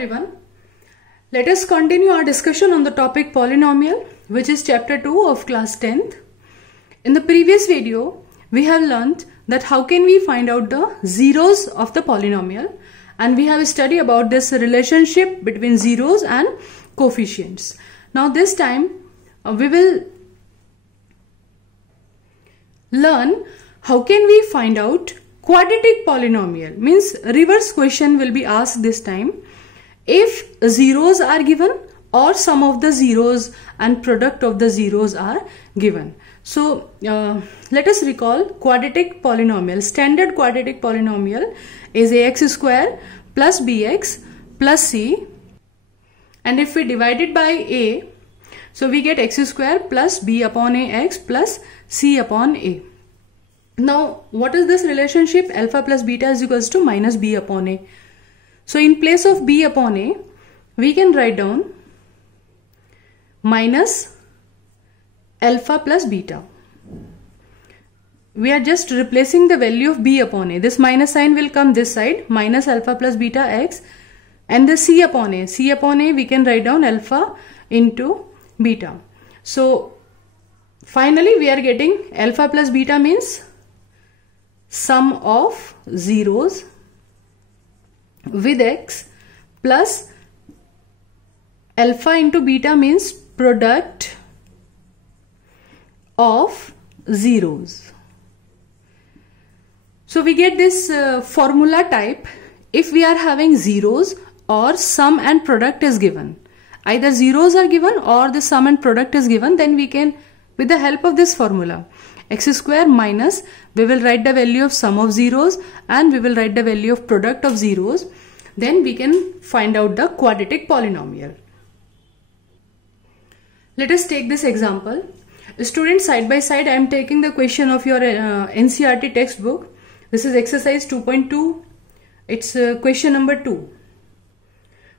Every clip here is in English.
everyone. Let us continue our discussion on the topic polynomial, which is chapter 2 of class 10th. In the previous video, we have learned that how can we find out the zeros of the polynomial, and we have studied about this relationship between zeros and coefficients. Now this time we will learn how can we find out quadratic polynomial. Means reverse question will be asked this time. If zeros are given or sum of the zeros and product of the zeros are given. So let us recall quadratic polynomial. Standard quadratic polynomial is ax square plus bx plus c, and if we divide it by a, so we get x square plus b upon ax plus c upon a. Now what is this relationship? Alpha plus beta is equals to minus b upon a. So in place of b upon a, we can write down minus alpha plus beta. We are just replacing the value of b upon a. This minus sign will come this side, minus alpha plus beta x, and the c upon a. C upon a we can write down alpha into beta. So finally we are getting alpha plus beta means sum of zeros with x plus alpha into beta means product of zeros. So we get this formula type if we are having zeros or sum and product is given. Either zeros are given or the sum and product is given, then we can, with the help of this formula, x square minus, we will write the value of sum of zeros and we will write the value of product of zeros. Then we can find out the quadratic polynomial. Let us take this example. Students, side by side I am taking the question of your NCERT textbook. This is exercise 2.2. It's question number 2.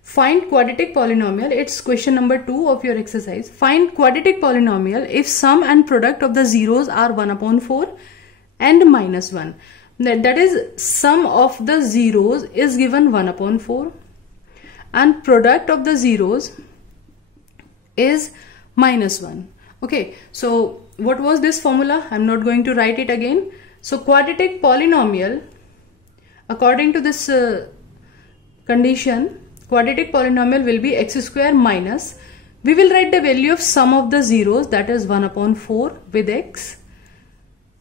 Find quadratic polynomial. It's question number 2 of your exercise. Find quadratic polynomial if sum and product of the zeros are 1 upon 4 and minus 1. That is, sum of the zeros is given 1 upon 4 and product of the zeros is minus 1. Okay, so what was this formula? I am not going to write it again. So quadratic polynomial, according to this condition, quadratic polynomial will be x square minus, we will write the value of sum of the zeros, that is 1 upon 4 with x,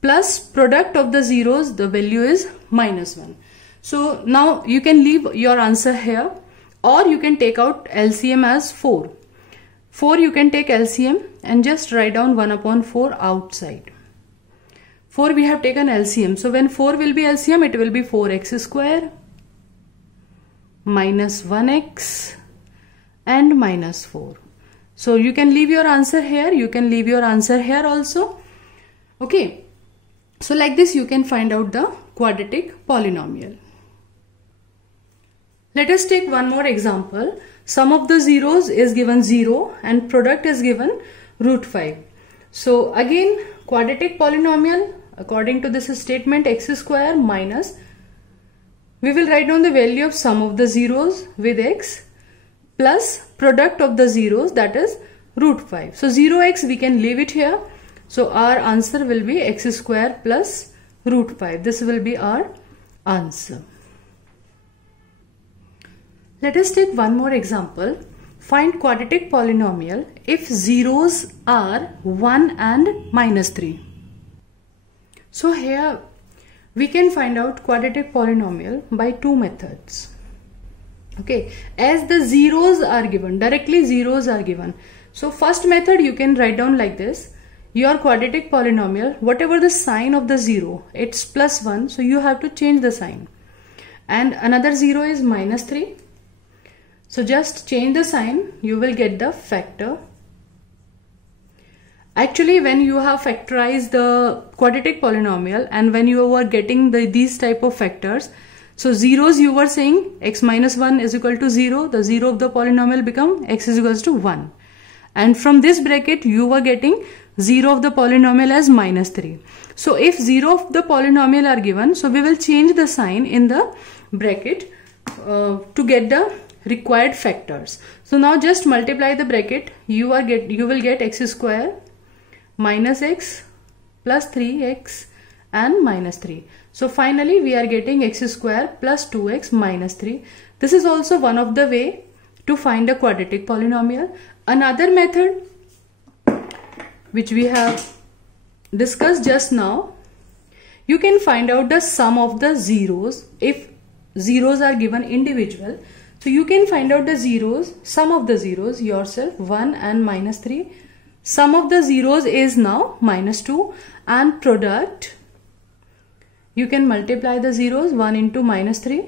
plus product of the zeros, the value is minus 1. So now you can leave your answer here, or you can take out LCM as 4. 4 you can take LCM and just write down 1 upon 4 outside. 4 we have taken LCM. So when 4 will be LCM, it will be 4x square minus 1x and minus 4. So you can leave your answer here. You can leave your answer here also. Okay. So like this you can find out the quadratic polynomial. Let us take one more example. Sum of the zeros is given 0 and product is given root 5. So again quadratic polynomial, according to this statement, x square minus, we will write down the value of sum of the zeros with x plus product of the zeros, that is root 5. So 0x we can leave it here. So our answer will be x square plus root 5. This will be our answer. Let us take one more example. Find quadratic polynomial if zeros are 1 and minus 3. So here we can find out quadratic polynomial by two methods. Okay, as the zeros are given, directly zeros are given. So first method you can write down like this. Your quadratic polynomial, whatever the sign of the zero, it's plus 1, so you have to change the sign. And another 0 is minus 3. So just change the sign, you will get the factor. Actually, when you have factorized the quadratic polynomial and when you were getting these type of factors, so zeros you were saying x minus 1 is equal to 0, the 0 of the polynomial become x is equals to 1. And from this bracket you were getting 0 of the polynomial as minus 3. So if 0 of the polynomial are given, so we will change the sign in the bracket to get the required factors. So now just multiply the bracket. You will get x square minus x plus 3x and minus 3. So finally we are getting x square plus 2x minus 3. This is also one of the way to find a quadratic polynomial. Another method which we have discussed just now, you can find out the sum of the zeros if zeros are given individual. So you can find out the zeros, sum of the zeros yourself, 1 and minus 3. Sum of the zeros is now minus 2, and product, you can multiply the zeros, 1 into minus 3.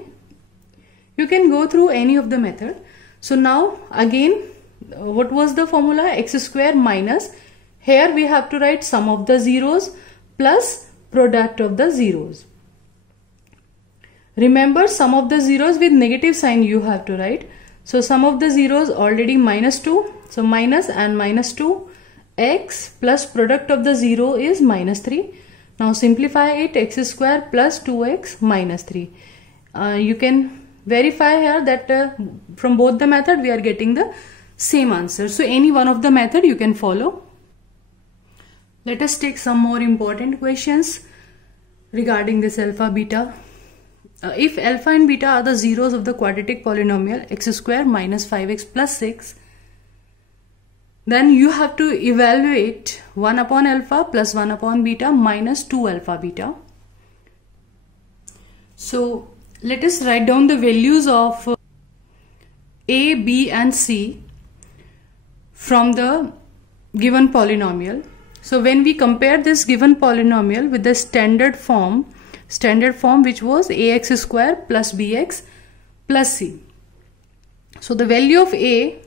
You can go through any of the method. So now again, what was the formula? X square minus, here we have to write sum of the zeros plus product of the zeros. Remember, sum of the zeros with negative sign you have to write. So sum of the zeros already minus 2. So minus and minus 2. X plus product of the 0 is minus 3. Now simplify it, x square plus 2x minus 3. You can verify here that from both the method we are getting the same answer. So any one of the method you can follow. Let us take some more important questions regarding this alpha beta. If alpha and beta are the zeros of the quadratic polynomial x square minus 5x plus 6, then you have to evaluate 1 upon alpha plus 1 upon beta minus 2 alpha beta. So let us write down the values of a, b and c from the given polynomial. So when we compare this given polynomial with the standard form which was ax square plus bx plus c. So the value of a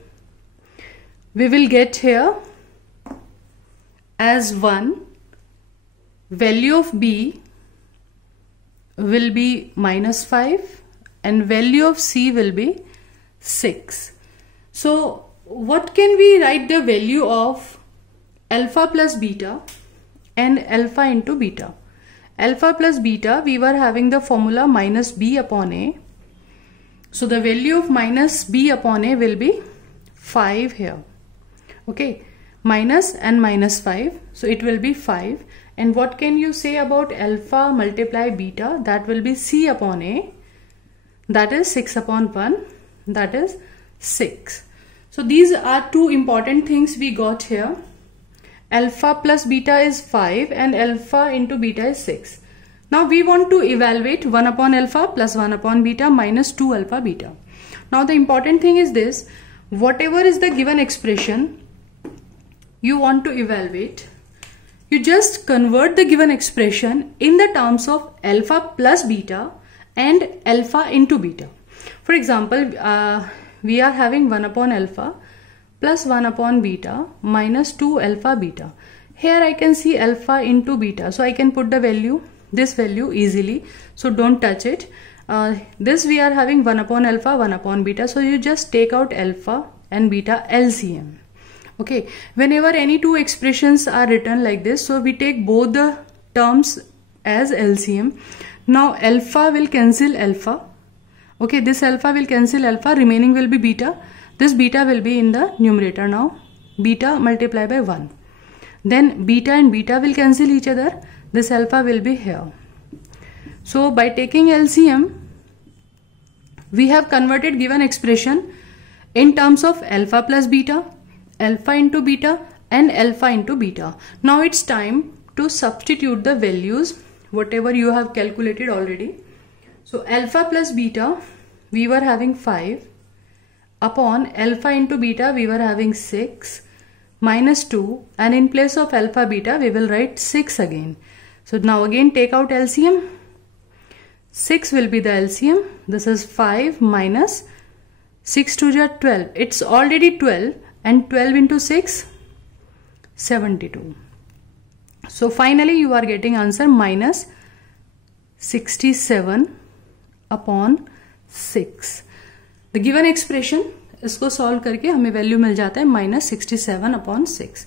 we will get here as 1, value of b will be minus 5 and value of c will be 6. So what can we write the value of alpha plus beta and alpha into beta? Alpha plus beta, we were having the formula minus b upon a. So the value of minus b upon a will be 5 here. Okay, minus and minus 5. So it will be 5. And what can you say about alpha multiply beta? That will be c upon a. That is 6 upon 1. That is 6. So these are two important things we got here. Alpha plus beta is 5 and alpha into beta is 6. Now we want to evaluate 1 upon alpha plus 1 upon beta minus 2 alpha beta. Now the important thing is this, whatever is the given expression you want to evaluate, you just convert the given expression in the terms of alpha plus beta and alpha into beta. For example, we are having 1 upon alpha plus 1 upon beta minus 2 alpha beta. Here I can see alpha into beta. So I can put the value, this value easily. So don't touch it. This we are having 1 upon alpha, 1 upon beta. So you just take out alpha and beta LCM. Okay. Whenever any two expressions are written like this, so we take both the terms as LCM. Now alpha will cancel alpha. Okay. This alpha will cancel alpha. Remaining will be beta. This beta will be in the numerator now. Beta multiplied by 1. Then beta and beta will cancel each other. This alpha will be here. So by taking LCM, we have converted given expression in terms of alpha plus beta, alpha into beta and alpha into beta. Now it's time to substitute the values, whatever you have calculated already. So alpha plus beta, we were having 5. Upon alpha into beta we were having 6 minus 2, and in place of alpha beta we will write 6 again. So now again take out LCM. 6 will be the LCM. This is 5 minus 6 to 12. It's already 12 and 12 into 6 72. So finally you are getting answer minus 67 upon 6. The given expression, इसको solve करके हमें value मिल जाता है minus 67 upon 6.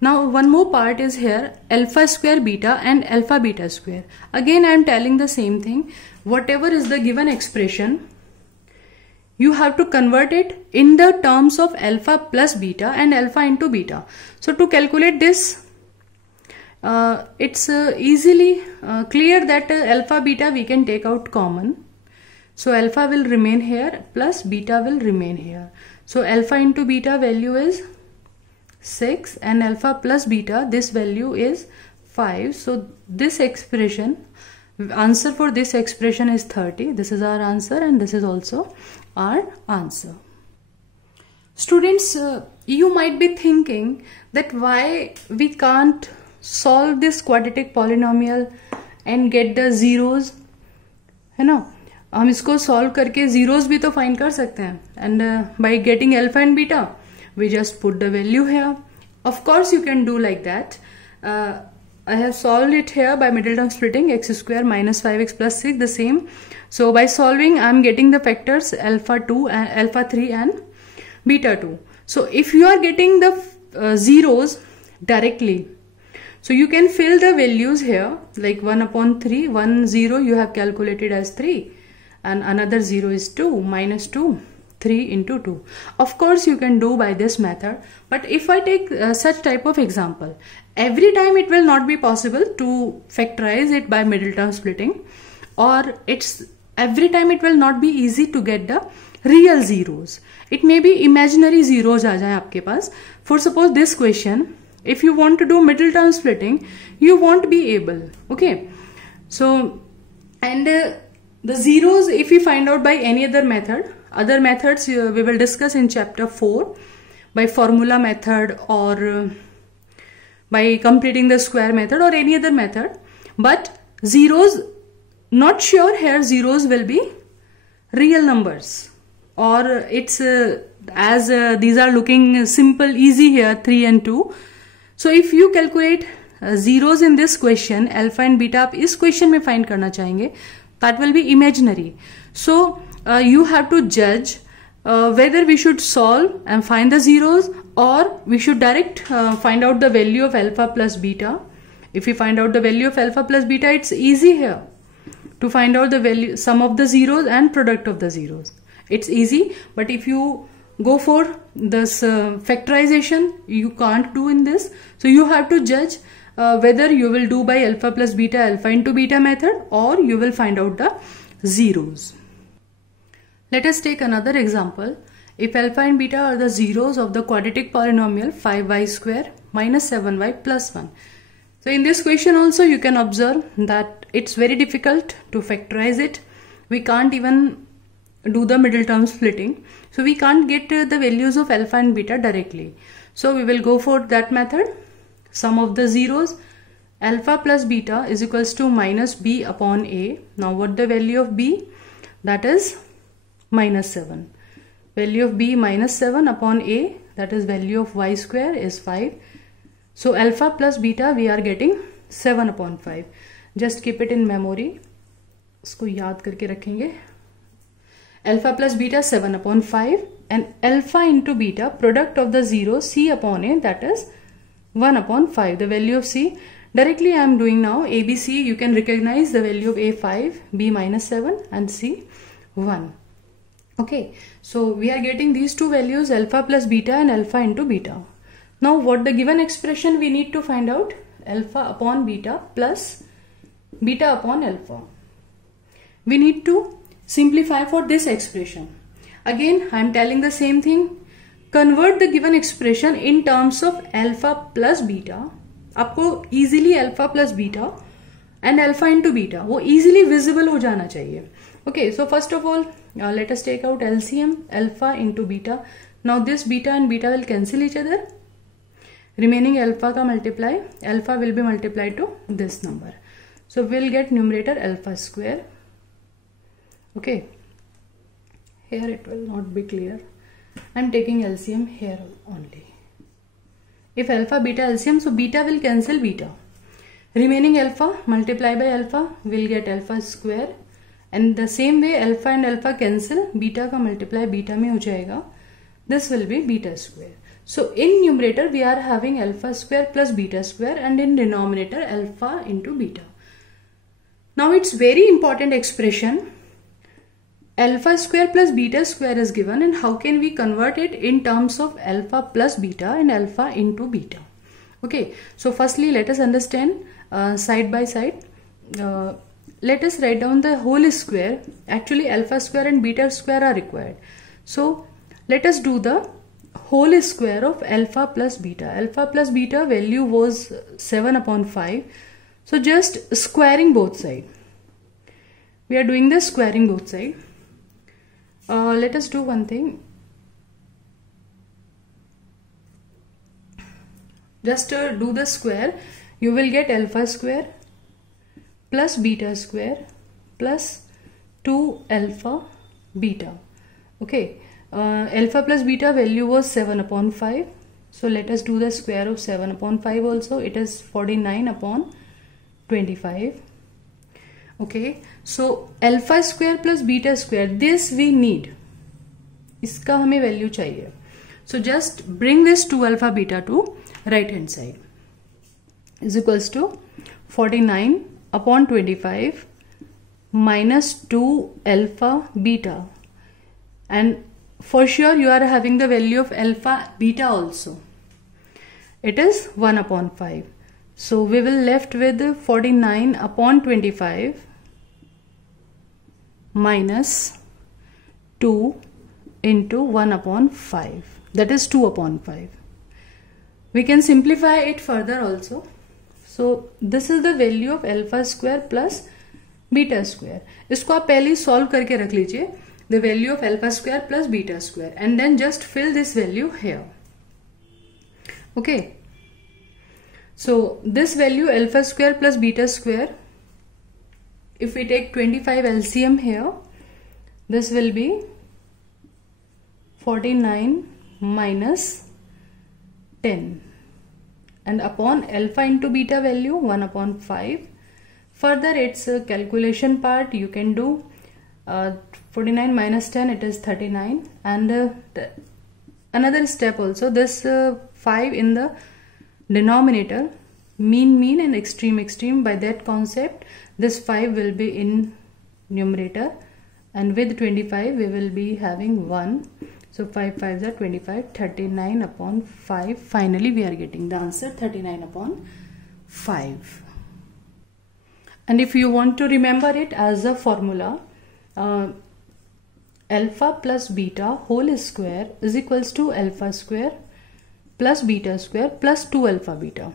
Now one more part is here, alpha square beta and alpha beta square. Again I am telling the same thing. Whatever is the given expression, you have to convert it in the terms of alpha plus beta and alpha into beta. So to calculate this, it's easily clear that alpha beta we can take out common. So alpha will remain here plus beta will remain here. So alpha into beta value is 6 and alpha plus beta, this value is 5. So this expression, answer for this expression is 30. This is our answer and this is also our answer. Students, you might be thinking that why we can't solve this quadratic polynomial and get the zeros, है ना? हम इसको solve करके zeros भी तो find कर सकते हैं, and by getting alpha and beta we just put the value here. Of course you can do like that. I have solved it here by middle term splitting, x square minus 5x plus 6, the same. So by solving I am getting the factors alpha 2 and alpha 3 and beta 2. So if you are getting the zeros directly, so you can fill the values here, like 1 upon 3, 1 0 you have calculated as 3 and another 0 is 2, minus 2, 3 into 2. Of course you can do by this method, but if I take such type of example, every time it will not be possible to factorize it by middle term splitting, or every time it will not be easy to get the real zeros. It may be imaginary zeros aa jaye aapke paas. For suppose this question, if you want to do middle term splitting, you won't be able. Okay, so and the zeros, if we find out by any other method, other methods we will discuss in chapter 4, by formula method or by completing the square method or any other method. But zeros, not sure here zeros will be real numbers, or it's as these are looking simple, easy here, 3 and 2. So if you calculate zeros in this question, alpha and beta आप इस question में find करना चाहेंगे, that will be imaginary. So you have to judge whether we should solve and find the zeros, or we should direct find out the value of alpha plus beta. If we find out the value of alpha plus beta, it's easy here to find out the value, sum of the zeros and product of the zeros. It's easy, but if you go for this factorization, you can't do in this. So you have to judge whether you will do by alpha plus beta, alpha into beta method, or you will find out the zeros. Let us take another example. If alpha and beta are the zeros of the quadratic polynomial 5y square minus 7y plus 1. So in this question also you can observe that it's very difficult to factorize it. We can't even do the middle term splitting. So we can't get the values of alpha and beta directly. So we will go for that method. Sum of the zeros, alpha plus beta is equals to minus b upon a. Now what the value of b? That is minus 7. Value of b minus 7 upon a, that is value of y square is 5. So alpha plus beta we are getting 7 upon 5. Just keep it in memory. इसको याद करके रखेंगे. Alpha plus beta 7 upon 5, and alpha into beta, product of the zero c upon a, that is 1 upon 5. The value of c, directly I am doing now a, b, c. You can recognize the value of a 5, b minus 7 and c 1. Okay, so we are getting these two values, alpha plus beta and alpha into beta. Now what the given expression we need to find out? Alpha upon beta plus beta upon alpha. We need to simplify for this expression. Again I am telling the same thing. Convert the given expression in terms of alpha plus beta. आपको easily alpha plus beta and alpha into beta वो easily visible हो जाना चाहिए. Okay, so first of all let us take out LCM, alpha into beta. Now this beta and beta will cancel each other. Remaining alpha ka multiply, alpha will be multiplied to this number. So we'll get numerator alpha square. Okay, here it will not be clear. I'm taking LCM here only. If alpha beta LCM, so beta will cancel beta. Remaining alpha multiply by alpha will get alpha square, and the same way alpha and alpha cancel, beta ka multiply beta में हो जाएगा. This will be beta square. So in numerator we are having alpha square plus beta square, and in denominator alpha into beta. Now it's very important expression. alpha square plus beta square is given, and how can we convert it in terms of alpha plus beta and alpha into beta. Okay, so firstly let us understand side by side. Let us write down the whole square. Actually alpha square and beta square are required. So let us do the whole square of alpha plus beta. Alpha plus beta value was 7 upon 5. So just squaring both sides. We are doing the squaring both sides. Let us do one thing. Just do the square. You will get alpha square plus beta square plus 2 alpha beta. Okay. Alpha plus beta value was 7 upon 5. So let us do the square of 7 upon 5 also. It is 49 upon 25. Okay, so alpha square plus beta square, this we need. इसका हमें value चाहिए. So just bring this 2 alpha beta to right hand side. Is equals to 49 upon 25 minus 2 alpha beta. And for sure you are having the value of alpha beta also. It is 1 upon 5. So we will left with 49 upon 25 minus 2 into 1 upon 5. That is 2 upon 5. We can simplify it further also. So this is the value of alpha square plus beta square. इसको आप पहले solve करके रख लीजिए. The value of alpha square plus beta square, and then just fill this value here. Okay. So this value alpha square plus beta square, if we take 25 LCM here, this will be 49 minus 10, and upon alpha into beta value 1 upon 5. Further its calculation part you can do. 49 minus 10, it is 39, and another step also, this 5 in the denominator, mean and extreme, by that concept this 5 will be in numerator, and with 25 we will be having 1. So 5 5s are 25, 39 upon 5. Finally we are getting the answer 39 upon 5. And if you want to remember it as a formula, alpha plus beta whole square is equals to alpha square plus beta square plus 2 alpha beta.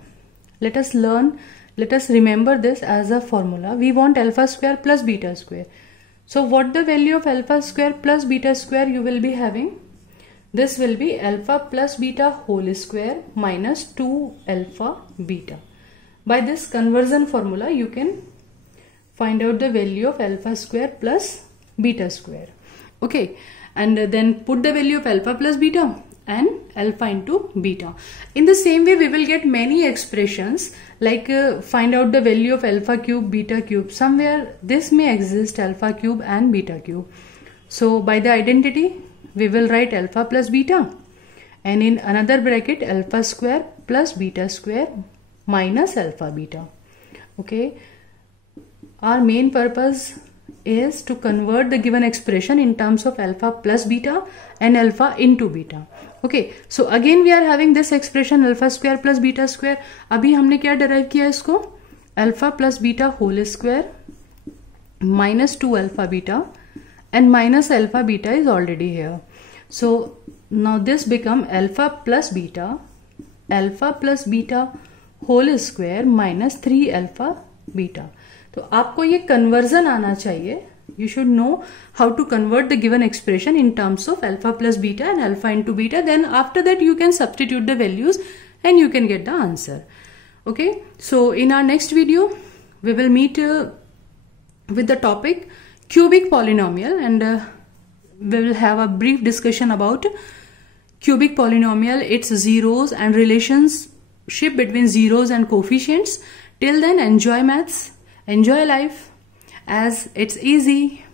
Let us remember this as a formula. We want alpha square plus beta square. So what the value of alpha square plus beta square you will be having? This will be alpha plus beta whole square minus 2 alpha beta. By this conversion formula you can find out the value of alpha square plus beta square. Okay, and then put the value of alpha plus beta and alpha into beta. In the same way we will get many expressions like find out the value of alpha cube, beta cube. Somewhere this may exist, alpha cube and beta cube. So by the identity we will write alpha plus beta, and in another bracket alpha square plus beta square minus alpha beta. Okay, our main purpose is to convert the given expression in terms of alpha plus beta and alpha into beta. Okay, so again we are having this expression alpha square plus beta square. अभी हमने क्या derive किया इसको? Alpha plus beta whole square minus 2 alpha beta, and minus alpha beta is already here. So now this become alpha plus beta whole square minus 3 alpha beta. तो आपको ये conversion आना चाहिए. You should know how to convert the given expression in terms of alpha plus beta and alpha into beta. Then after that you can substitute the values and you can get the answer. Okay, so in our next video we will meet with the topic cubic polynomial, and we will have a brief discussion about cubic polynomial, its zeros and relationship between zeros and coefficients. Till then, enjoy maths, enjoy life, as it's easy.